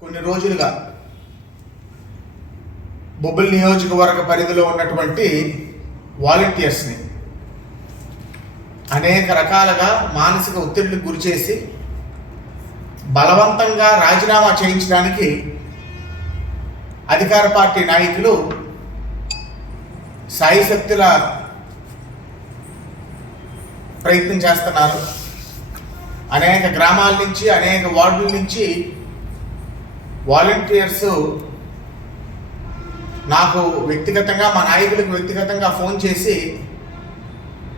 కొన్ని రోజులుగా బొబ్బిలి నియోజకవర్గ పరిధిలో ఉన్నటువంటి వాలంటీర్స్ని అనేక రకాలుగా మానసిక ఒత్తిడికి గురిచేసి బలవంతంగా రాజీనామా చేయించడానికి అధికార పార్టీ నాయకులు సాయి శక్తుల ప్రయత్నం చేస్తున్నారు. అనేక గ్రామాల నుంచి అనేక వార్డుల నుంచి వాలంటీర్స్ నాకు వ్యక్తిగతంగా మా నాయకులకు వ్యక్తిగతంగా ఫోన్ చేసి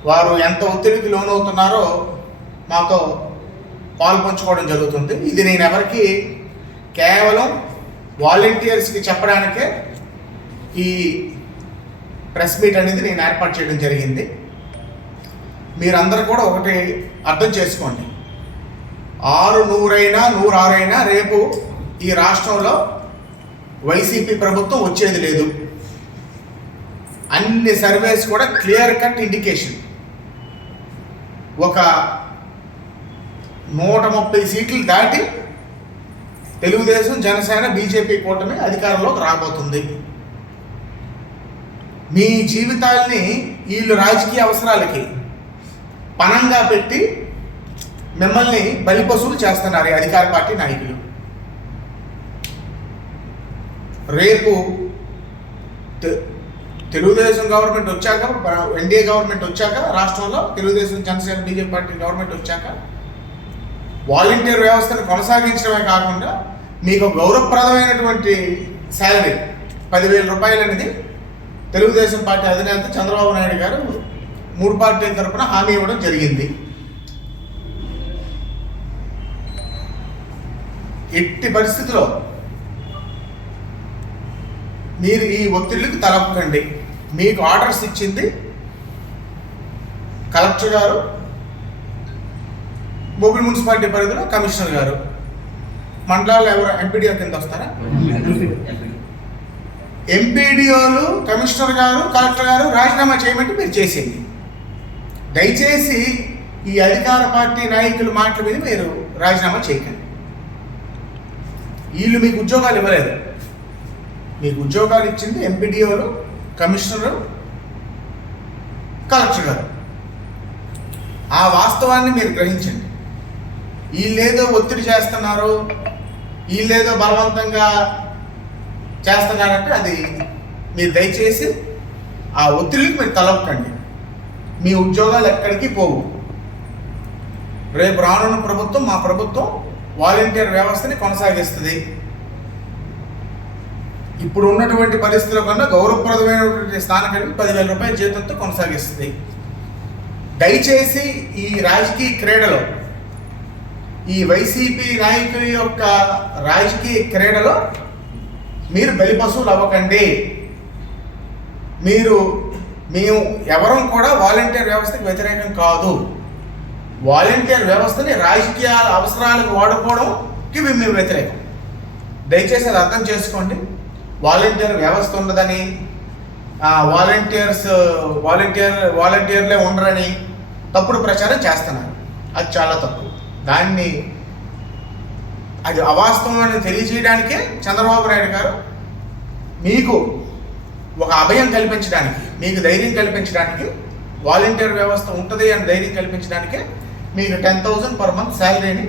వారు ఎంత ఒత్తిడికి లోనవుతున్నారో మాతో పాల్పంచుకోవడం జరుగుతుంది. ఇది నేను ఎవరికి కేవలం వాలంటీర్స్కి చెప్పడానికే ఈ ప్రెస్ మీట్ అనేది నేను ఏర్పాటు చేయడం జరిగింది. మీరందరూ కూడా ఒకటి అర్థం చేసుకోండి. ఆరు నూరైనా నూరారైనా రేపు ఈ రాష్ట్రంలో వైసీపీ ప్రభుత్వం వచ్చేది లేదు. అన్ని సర్వేస్ కూడా క్లియర్ కట్ ఇండికేషన్. ఒక నూట ముప్పై సీట్లు దాటి తెలుగుదేశం జనసేన బీజేపీ కూటమి అధికారంలోకి రాబోతుంది. మీ జీవితాల్ని వీళ్ళు రాజకీయ అవసరాలకి పణంగా పెట్టి మిమ్మల్ని బలిపశువులు చేస్తున్నారు అధికార పార్టీ నాయకులు. రేపు తెలుగుదేశం గవర్నమెంట్ వచ్చాక ఎన్డీఏ గవర్నమెంట్ వచ్చాక రాష్ట్రంలో Telugu Desam Janasena BJP party government వచ్చాక వాలంటీర్ వ్యవస్థను కొనసాగించడమే కాకుండా మీకు గౌరవప్రదమైనటువంటి శాలరీ పదివేల రూపాయలు అనేది తెలుగుదేశం పార్టీ అధినేత చంద్రబాబు నాయుడు గారు మూడు పార్టీల తరఫున హామీ ఇవ్వడం జరిగింది. ఎట్టి పరిస్థితిలో మీరు ఈ ఒత్తిడికి తలపకండి మీకు ఆర్డర్స్ ఇచ్చింది కలెక్టర్ గారు బొబ్బిలి మున్సిపాలిటీ పరిధిలో కమిషనర్ గారు. మండలాల్లో ఎవరు ఎంపీడీఓ కింద వస్తారా? ఎంపీడీఓలు కమిషనర్ గారు కలెక్టర్ గారు రాజీనామా చేయమంటే మీరు చేసింది దయచేసి ఈ అధికార పార్టీ నాయకుల మాటల మీద మీరు రాజీనామా చేయకండి. వీళ్ళు మీకు ఉద్యోగాలు ఇవ్వలేదు. మీకు ఉద్యోగాలు ఇచ్చింది ఎంపీడీఓలు కమిషనరు కలెక్టర్ గారు. ఆ వాస్తవాన్ని మీరు గ్రహించండి. వీళ్ళేదో ఒత్తిడి చేస్తున్నారు వీళ్ళేదో బలవంతంగా చేస్తున్నారంటే అది మీరు దయచేసి ఆ ఒత్తిడికి మీరు తలవకండి మీ ఉద్యోగాలు ఎక్కడికి పోవు. రేపు రానున్న ప్రభుత్వం మా ప్రభుత్వం వాలంటీర్ వ్యవస్థని కొనసాగిస్తుంది. ఇప్పుడు ఉన్నటువంటి పరిస్థితుల కన్నా గౌరవప్రదమైనటువంటి స్థానం పదివేల రూపాయల జీతంతో కొనసాగిస్తుంది. దయచేసి ఈ రాజకీయ క్రీడలో ఈ వైసీపీ నాయకుల యొక్క రాజకీయ క్రీడలో మీరు బలిపశువులు అవ్వకండి. మీరు మేము ఎవరం కూడా వాలంటీర్ వ్యవస్థకి వ్యతిరేకం కాదు. వాలంటీర్ వ్యవస్థని రాజకీయ అవసరాలకు వాడుకోవడంకి మేము వ్యతిరేకం. దయచేసి అది అర్థం చేసుకోండి. వాలంటీర్ వ్యవస్థ ఉండదని వాలంటీర్స్ వాలంటీర్ వాలంటీర్లే ఉండరని తప్పుడు ప్రచారం చేస్తున్నారు. అది చాలా తప్పు. దాన్ని అది అవాస్తవం అని తెలియజేయడానికే చంద్రబాబు నాయుడు గారు మీకు ఒక అభయం కల్పించడానికి మీకు ధైర్యం కల్పించడానికి వాలంటీర్ వ్యవస్థ ఉంటుంది అని ధైర్యం కల్పించడానికే మీకు టెన్ థౌజండ్ పర్ మంత్ శాలరీని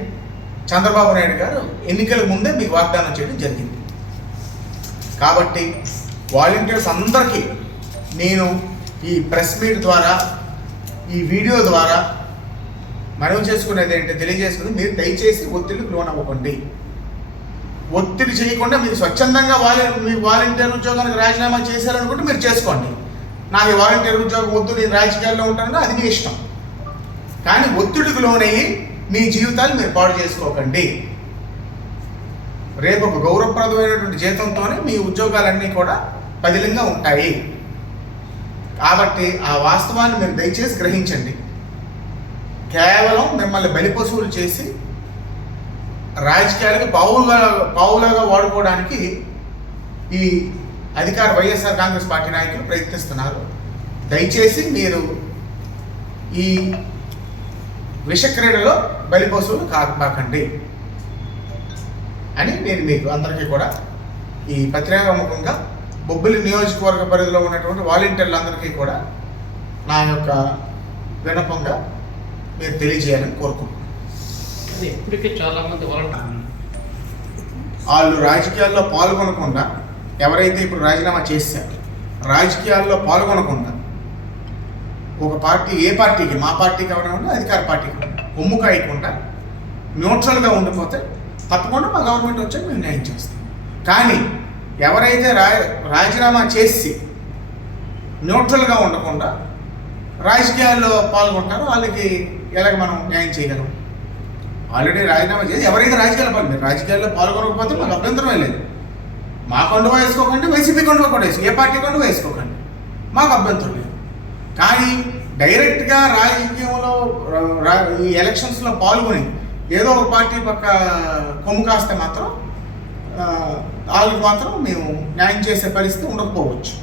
చంద్రబాబు నాయుడు గారు ఎన్నికల ముందే మీకు వాగ్దానం చేయడం జరిగింది. కాబట్టి వాలంటీర్స్ అందరికీ నేను ఈ ప్రెస్ మీట్ ద్వారా ఈ వీడియో ద్వారా మనవి చేసుకునేది ఏంటంటే తెలియజేసుకుని మీరు దయచేసి ఒత్తిడికి లోనవ్వకండి. ఒత్తిడి చేయకుండా మీరు స్వచ్ఛందంగా వాలి మీ వాలంటీర్ ఉద్యోగానికి రాజీనామా చేశారనుకుంటే మీరు చేసుకోండి. నాకు వాలంటీర్ ఉద్యోగం వద్దు నేను రాజకీయాల్లో ఉంటాను అది మీ ఇష్టం. కానీ ఒత్తిడికి లోనయ్యి మీ జీవితాలు మీరు పాడు చేసుకోకండి. రేపు ఒక గౌరవప్రదమైనటువంటి జీతంతోనే మీ ఉద్యోగాలన్నీ కూడా పదిలంగా ఉంటాయి. కాబట్టి ఆ వాస్తవాన్ని మీరు దయచేసి గ్రహించండి. కేవలం మిమ్మల్ని బలిపశువులు చేసి రాజకీయాలకు పావులుగా పావులుగా వాడుకోవడానికి ఈ అధికార వైఎస్ఆర్ కాంగ్రెస్ పార్టీ నాయకులు ప్రయత్నిస్తున్నారు. దయచేసి మీరు ఈ విషక్రీడలో బలిపశువులు కాకండి అని నేను మీకు అందరికీ కూడా ఈ పత్రికాముఖంగా బొబ్బిలి నియోజకవర్గ పరిధిలో ఉన్నటువంటి వాలంటీర్లందరికీ కూడా నా యొక్క వినపంగా మీరు తెలియజేయాలని కోరుకుంటున్నాను. ఇప్పటికే చాలా మంది వాలంటీర్ వాళ్ళు రాజకీయాల్లో పాల్గొనకుండా ఎవరైతే ఇప్పుడు రాజీనామా చేశారో రాజకీయాల్లో పాల్గొనకుండా ఒక పార్టీ ఏ పార్టీకి మా పార్టీకి అవడం అధికార పార్టీకి కొమ్ము కాయకుండా న్యూట్రల్గా ఉండిపోతే తప్పకుండా మా గవర్నమెంట్ వచ్చాక మేము న్యాయం చేస్తాం. కానీ ఎవరైతే రా రాజీనామా చేసి న్యూట్రల్గా ఉండకుండా రాజకీయాల్లో పాల్గొంటారో వాళ్ళకి ఎలాగ మనం న్యాయం చేయగలం? ఆల్రెడీ రాజీనామా చేసి ఎవరైతే రాజకీయాల్లో పాల్గొ రాజకీయాల్లో పాల్గొనకపోతే మాకు అభ్యంతరమే లేదు. మా కొండవ వేసుకోకండి వైసీపీ కొండ కూడా వేసుకో ఏ పార్టీ కొండ వేసుకోకండి. మాకు అభ్యంతరం లేదు. కానీ డైరెక్ట్గా రాజకీయంలో రా- ఈ ఎలక్షన్స్లో పాల్గొని ఏదో ఒక పార్టీ పక్క కొమ్ము కాస్తే మాత్రం వాళ్ళకి మాత్రం మేము న్యాయం చేసే పరిస్థితి ఉండకపోవచ్చు.